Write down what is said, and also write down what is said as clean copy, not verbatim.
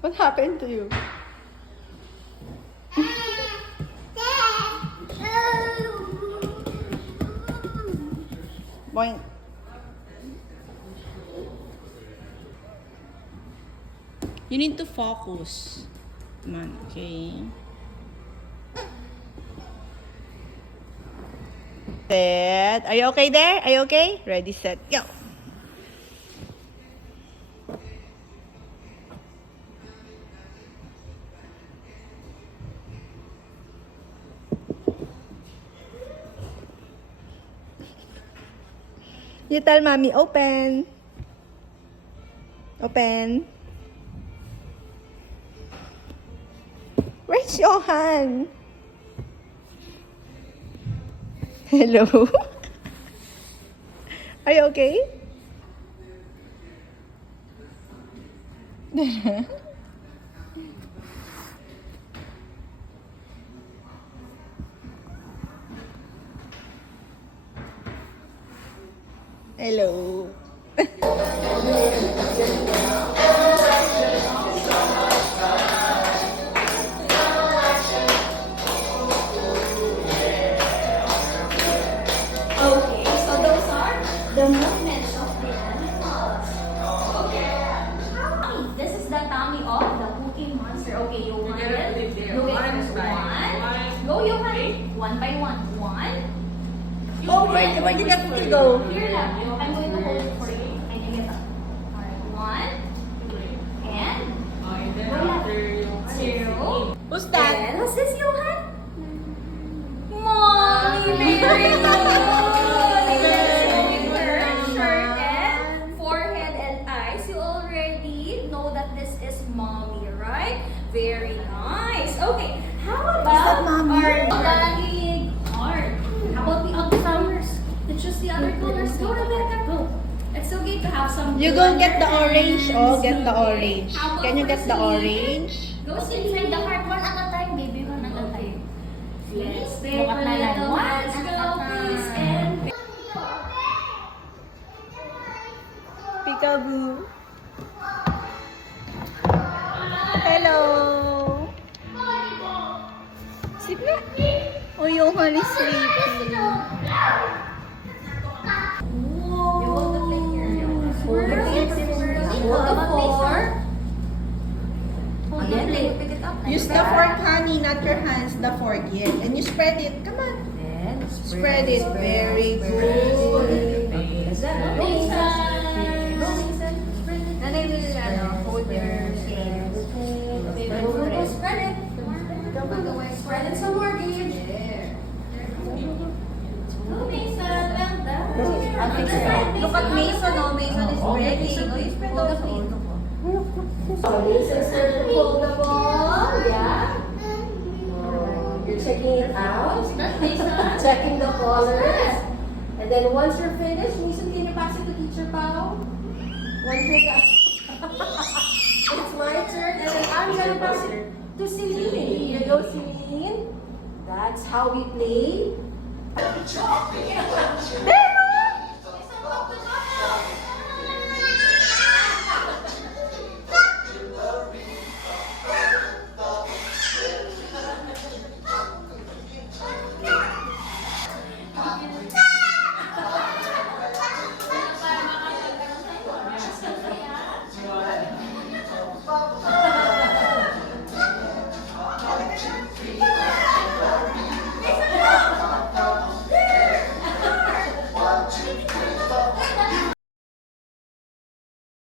What happened to you? Boing. You need to focus. Come on, okay. Set. Are you okay there? Are you okay? Ready, set, go. You tell mommy, open. Open. Where's Johan? Hello? Are you okay? Hello. Okay, so those are the movements of the animals. Okay. This is the tummy of the Cookie Monster. Okay, Johan. Do it first. One. Go, Johan. One by one. One. Oh, where did that cookie go? Here lang. I'm going to hold it for you. And you get up. Alright, one. And two. Who's that? And what's this, Johan? Mommy, very good. Showing her shirt and forehead and eyes. You already know that this is mommy, right? Very nice. Okay, how about mommy? our daddy card? How about the other colors? Let's choose the other colors. Go, Rebecca, go. It's okay to have some. You go get the orange. Oh, get the orange. How about Can you get the Celine? orange? Go inside the heart one at a time, baby. One at a time. Let's take a Bukat na lang. little. One Let's at a go, time. please. And Peekaboo. Hello. Sleep na. Oh, Johan is sleeping. you hold the plate here. Hold the plate. Hold the fork. Hold the plate. Pick it up. Use the fork, honey, not your hands. The fork, yes. And you spread it. Come on. Then, Spread it. Very good. Go, Mason. Go, Mason. Spread it. Nanay will hold your shades. Go, spread it. Spread it some more, Gage. Go, Mason. Well done. Look at Mason, oh. Mason is ready. Oh, you spread Hold the also. plate. So, Mason said to hold the ball. Yeah. You're checking it out. Checking the colors. And then once you're finished, Mason, can you pass it to Teacher Pao? Once you're done. It's my turn. And then I'm going to pass it to Celine. Here you go, Celine. That's how we play.